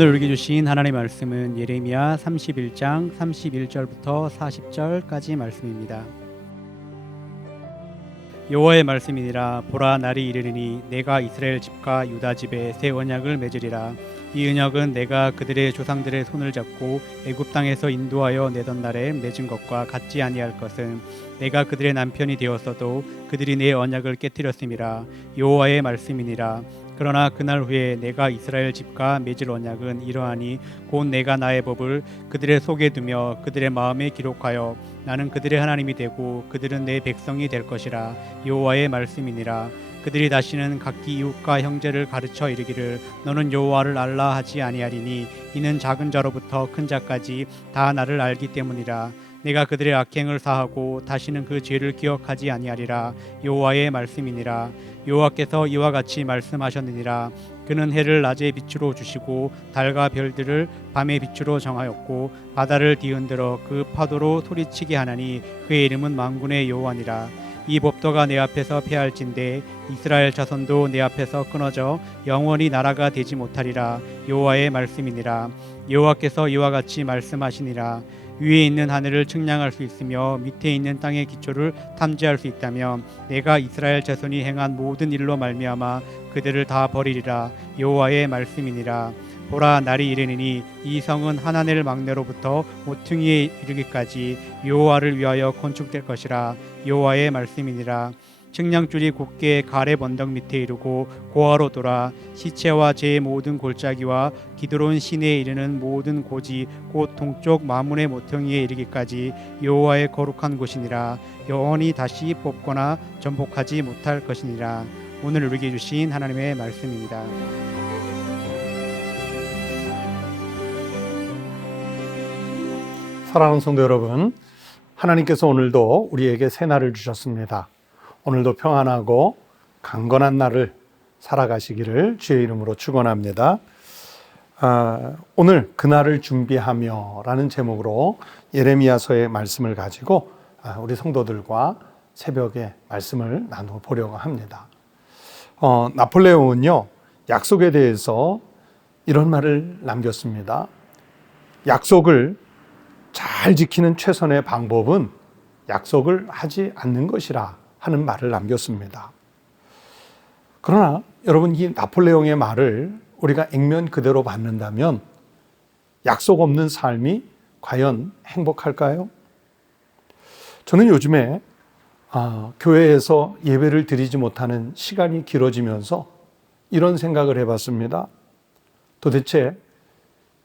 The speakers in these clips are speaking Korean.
오늘 우리에게 주신 하나님의 말씀은 예레미야 31장 31절부터 40절까지 말씀입니다. 여호와의 말씀이니라. 보라, 날이 이르리니 내가 이스라엘 집과 유다 집에 새 언약을 맺으리라. 이 언약은 내가 그들의 조상들의 손을 잡고 애굽 땅에서 인도하여 내던 날에 맺은 것과 같지 아니할 것은 내가 그들의 남편이 되었어도 그들이 내 언약을 깨뜨렸음이라. 여호와의 말씀이니라. 그러나 그날 후에 내가 이스라엘 집과 맺을 언약은 이러하니 곧 내가 나의 법을 그들의 속에 두며 그들의 마음에 기록하여 나는 그들의 하나님이 되고 그들은 내 백성이 될 것이라. 여호와의 말씀이니라. 그들이 다시는 각기 이웃과 형제를 가르쳐 이르기를 너는 여호와를 알라 하지 아니하리니 이는 작은 자로부터 큰 자까지 다 나를 알기 때문이라. 내가 그들의 악행을 사하고 다시는 그 죄를 기억하지 아니하리라. 여호와의 말씀이니라. 여호와께서 이와 같이 말씀하셨느니라. 그는 해를 낮에 빛으로 주시고 달과 별들을 밤의 빛으로 정하였고 바다를 뒤흔들어 그 파도로 소리치게 하나니 그의 이름은 만군의 여호와니라. 이 법도가 내 앞에서 패할진대 이스라엘 자손도 내 앞에서 끊어져 영원히 나라가 되지 못하리라. 여호와의 말씀이니라. 여호와께서 이와 같이 말씀하시니라. 위에 있는 하늘을 측량할 수 있으며 밑에 있는 땅의 기초를 탐지할 수 있다면 내가 이스라엘 자손이 행한 모든 일로 말미암아 그들을 다 버리리라. 여호와의 말씀이니라. 보라, 날이 이르니니 이 성은 하나넬 막내로부터 모퉁이에 이르기까지 여호와를 위하여 건축될 것이라. 여호와의 말씀이니라. 측량줄이 곧게 가렙 언덕 밑에 이르고 고아로 돌아 시체와 제 모든 골짜기와 기드론 시내에 이르는 모든 고지 곧 동쪽 마문의 모퉁이에 이르기까지 여호와의 거룩한 곳이니라. 영원히 다시 뽑거나 전복하지 못할 것이니라. 오늘 우리에게 주신 하나님의 말씀입니다. 사랑하는 성도 여러분, 하나님께서 오늘도 우리에게 새 날을 주셨습니다. 오늘도 평안하고 강건한 날을 살아가시기를 주의 이름으로 축원합니다. 오늘 그날을 준비하며 라는 제목으로 예레미야서의 말씀을 가지고 우리 성도들과 새벽에 말씀을 나눠보려고 합니다. 나폴레옹은요, 약속에 대해서 이런 말을 남겼습니다. 약속을 잘 지키는 최선의 방법은 약속을 하지 않는 것이라 하는 말을 남겼습니다. 그러나 여러분, 이 나폴레옹의 말을 우리가 액면 그대로 받는다면 약속 없는 삶이 과연 행복할까요? 저는 요즘에 교회에서 예배를 드리지 못하는 시간이 길어지면서 이런 생각을 해봤습니다. 도대체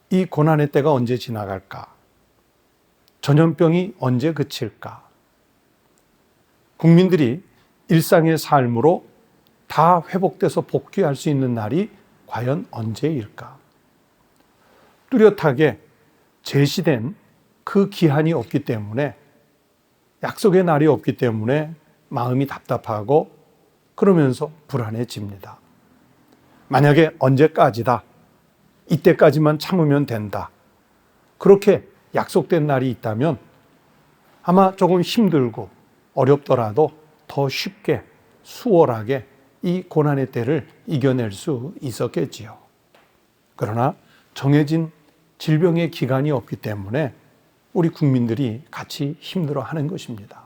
이 고난의 때가 언제 지나갈까? 전염병이 언제 그칠까? 국민들이 일상의 삶으로 다 회복돼서 복귀할 수 있는 날이 과연 언제일까? 뚜렷하게 제시된 그 기한이 없기 때문에, 약속의 날이 없기 때문에 마음이 답답하고 그러면서 불안해집니다. 만약에 언제까지다, 이때까지만 참으면 된다, 그렇게 약속된 날이 있다면 아마 조금 힘들고 어렵더라도 더 쉽게 수월하게 이 고난의 때를 이겨낼 수 있었겠지요. 그러나 정해진 질병의 기간이 없기 때문에 우리 국민들이 같이 힘들어하는 것입니다.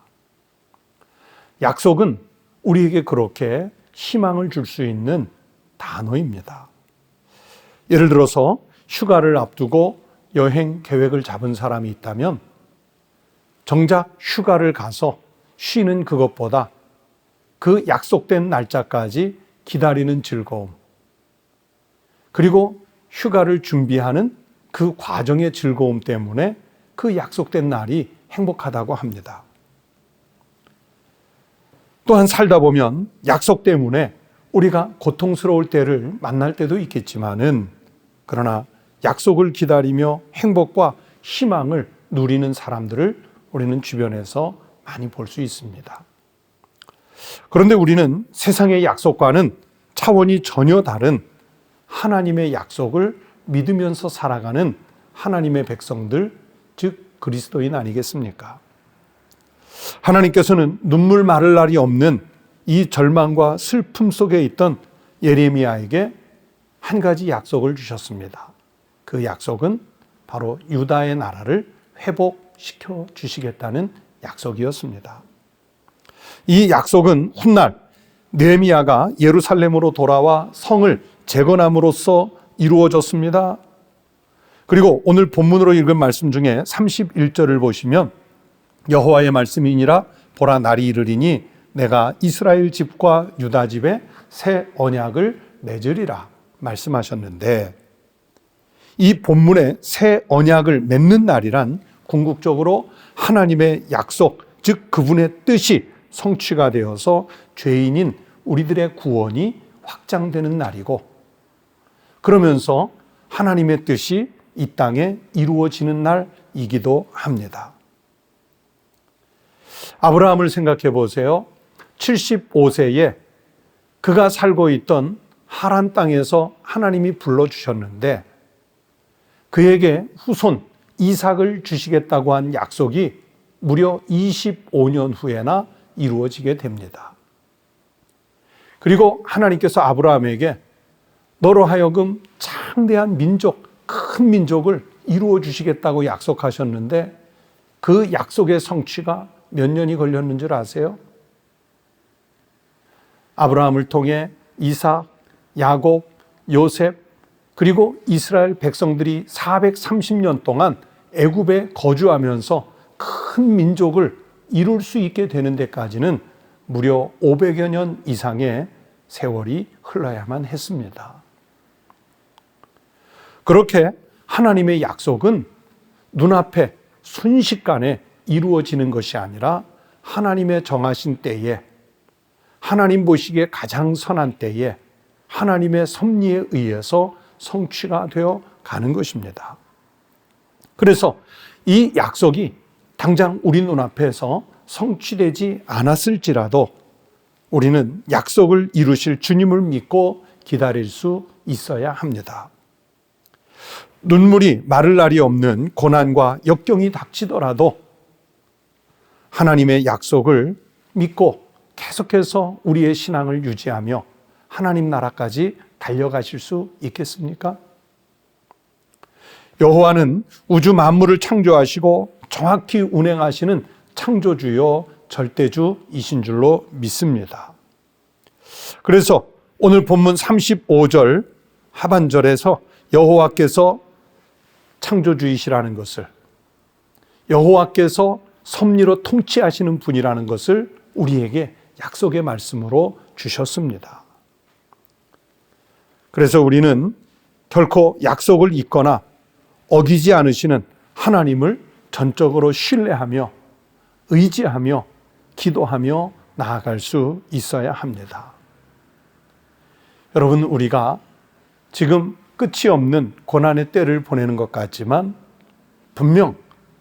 약속은 우리에게 그렇게 희망을 줄 수 있는 단어입니다. 예를 들어서 휴가를 앞두고 여행 계획을 잡은 사람이 있다면 정작 휴가를 가서 쉬는 그것보다 그 약속된 날짜까지 기다리는 즐거움, 그리고 휴가를 준비하는 그 과정의 즐거움 때문에 그 약속된 날이 행복하다고 합니다. 또한 살다 보면 약속 때문에 우리가 고통스러울 때를 만날 때도 있겠지만은, 그러나 약속을 기다리며 행복과 희망을 누리는 사람들을 우리는 주변에서 많이 볼 수 있습니다. 그런데 우리는 세상의 약속과는 차원이 전혀 다른 하나님의 약속을 믿으면서 살아가는 하나님의 백성들, 즉 그리스도인 아니겠습니까? 하나님께서는 눈물 마를 날이 없는 이 절망과 슬픔 속에 있던 예레미야에게 한 가지 약속을 주셨습니다. 그 약속은 바로 유다의 나라를 회복시켜 주시겠다는 약속이었습니다. 이 약속은 훗날 느헤미야가 예루살렘으로 돌아와 성을 재건함으로써 이루어졌습니다. 그리고 오늘 본문으로 읽은 말씀 중에 31절을 보시면 여호와의 말씀이니라 보라 날이 이르리니 내가 이스라엘 집과 유다 집에 새 언약을 맺으리라 말씀하셨는데, 이 본문의 새 언약을 맺는 날이란 궁극적으로 하나님의 약속, 즉 그분의 뜻이 성취가 되어서 죄인인 우리들의 구원이 확장되는 날이고, 그러면서 하나님의 뜻이 이 땅에 이루어지는 날이기도 합니다. 아브라함을 생각해 보세요. 75세에 그가 살고 있던 하란 땅에서 하나님이 불러주셨는데 그에게 후손 이삭을 주시겠다고 한 약속이 무려 25년 후에나 이루어지게 됩니다. 그리고 하나님께서 아브라함에게 너로 하여금 창대한 민족, 큰 민족을 이루어 주시겠다고 약속하셨는데 그 약속의 성취가 몇 년이 걸렸는 줄 아세요? 아브라함을 통해 이삭, 야곱, 요셉, 그리고 이스라엘 백성들이 430년 동안 애굽에 거주하면서 큰 민족을 이룰 수 있게 되는 데까지는 무려 500여 년 이상의 세월이 흘러야만 했습니다. 그렇게 하나님의 약속은 눈앞에 순식간에 이루어지는 것이 아니라 하나님의 정하신 때에, 하나님 보시기에 가장 선한 때에 하나님의 섭리에 의해서 성취가 되어 가는 것입니다. 그래서 이 약속이 당장 우리 눈앞에서 성취되지 않았을지라도 우리는 약속을 이루실 주님을 믿고 기다릴 수 있어야 합니다. 눈물이 마를 날이 없는 고난과 역경이 닥치더라도 하나님의 약속을 믿고 계속해서 우리의 신앙을 유지하며 하나님 나라까지 달려가실 수 있겠습니까? 여호와는 우주 만물을 창조하시고 정확히 운행하시는 창조주요 절대주이신 줄로 믿습니다. 그래서 오늘 본문 35절 하반절에서 여호와께서 창조주이시라는 것을, 여호와께서 섭리로 통치하시는 분이라는 것을 우리에게 약속의 말씀으로 주셨습니다. 그래서 우리는 결코 약속을 잊거나 어기지 않으시는 하나님을 전적으로 신뢰하며 의지하며 기도하며 나아갈 수 있어야 합니다. 여러분, 우리가 지금 끝이 없는 고난의 때를 보내는 것 같지만 분명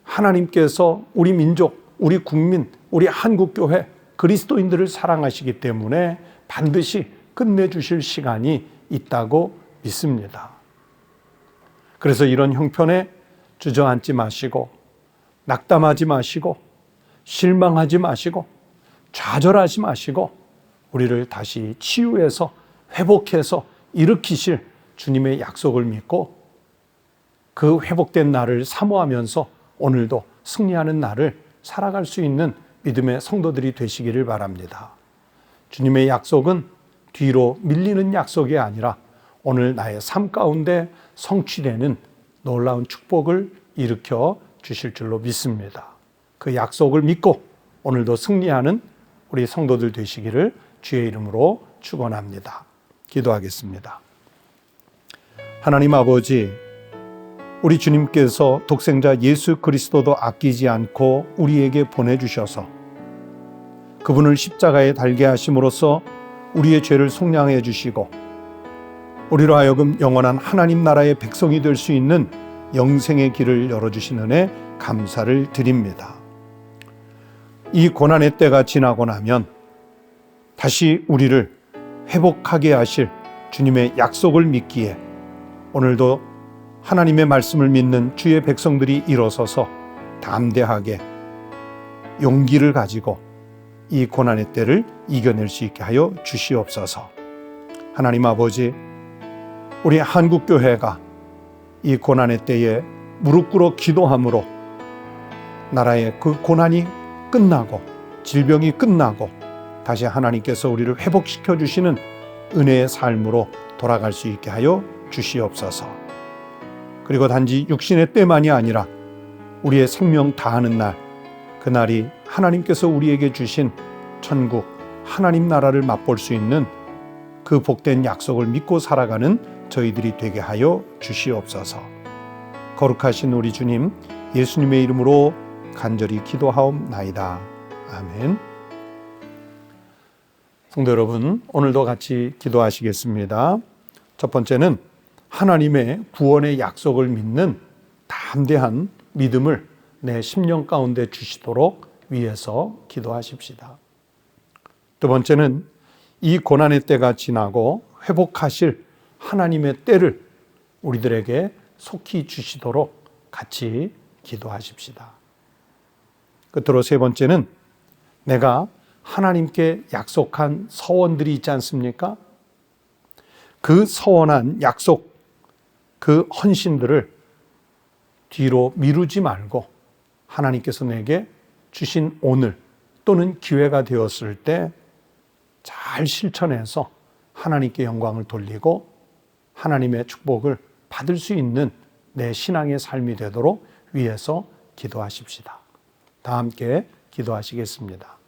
하나님께서 우리 민족, 우리 국민, 우리 한국교회, 그리스도인들을 사랑하시기 때문에 반드시 끝내주실 시간이 있다고 믿습니다. 그래서 이런 형편에 주저앉지 마시고 낙담하지 마시고 실망하지 마시고 좌절하지 마시고 우리를 다시 치유해서 회복해서 일으키실 주님의 약속을 믿고 그 회복된 날을 사모하면서 오늘도 승리하는 날을 살아갈 수 있는 믿음의 성도들이 되시기를 바랍니다. 주님의 약속은 뒤로 밀리는 약속이 아니라 오늘 나의 삶 가운데 성취되는 놀라운 축복을 일으켜 주실 줄로 믿습니다. 그 약속을 믿고 오늘도 승리하는 우리 성도들 되시기를 주의 이름으로 축원합니다. 기도하겠습니다. 하나님 아버지, 우리 주님께서 독생자 예수 그리스도도 아끼지 않고 우리에게 보내주셔서 그분을 십자가에 달게 하심으로써 우리의 죄를 속량해 주시고 우리로 하여금 영원한 하나님 나라의 백성이 될 수 있는 영생의 길을 열어주신 은혜 감사를 드립니다. 이 고난의 때가 지나고 나면 다시 우리를 회복하게 하실 주님의 약속을 믿기에 오늘도 하나님의 말씀을 믿는 주의 백성들이 일어서서 담대하게 용기를 가지고 이 고난의 때를 이겨낼 수 있게 하여 주시옵소서. 하나님 아버지, 우리 한국교회가 이 고난의 때에 무릎 꿇어 기도함으로 나라의 그 고난이 끝나고 질병이 끝나고 다시 하나님께서 우리를 회복시켜 주시는 은혜의 삶으로 돌아갈 수 있게 하여 주시옵소서. 그리고 단지 육신의 때만이 아니라 우리의 생명 다하는 날, 그날이 하나님께서 우리에게 주신 천국 하나님 나라를 맛볼 수 있는 그 복된 약속을 믿고 살아가는 저희들이 되게 하여 주시옵소서. 거룩하신 우리 주님, 예수님의 이름으로 간절히 기도하옵나이다. 아멘. 성도 여러분, 오늘도 같이 기도하시겠습니다. 첫 번째는 하나님의 구원의 약속을 믿는 담대한 믿음을 내 심령 가운데 주시도록 위해서 기도하십시다. 두 번째는 이 고난의 때가 지나고 회복하실 하나님의 때를 우리들에게 속히 주시도록 같이 기도하십시다. 끝으로 세 번째는 내가 하나님께 약속한 서원들이 있지 않습니까? 그 서원한 약속, 그 헌신들을 뒤로 미루지 말고 하나님께서 내게 주신 오늘 또는 기회가 되었을 때 잘 실천해서 하나님께 영광을 돌리고 하나님의 축복을 받을 수 있는 내 신앙의 삶이 되도록 위해서 기도하십시다. 다 함께 기도하시겠습니다.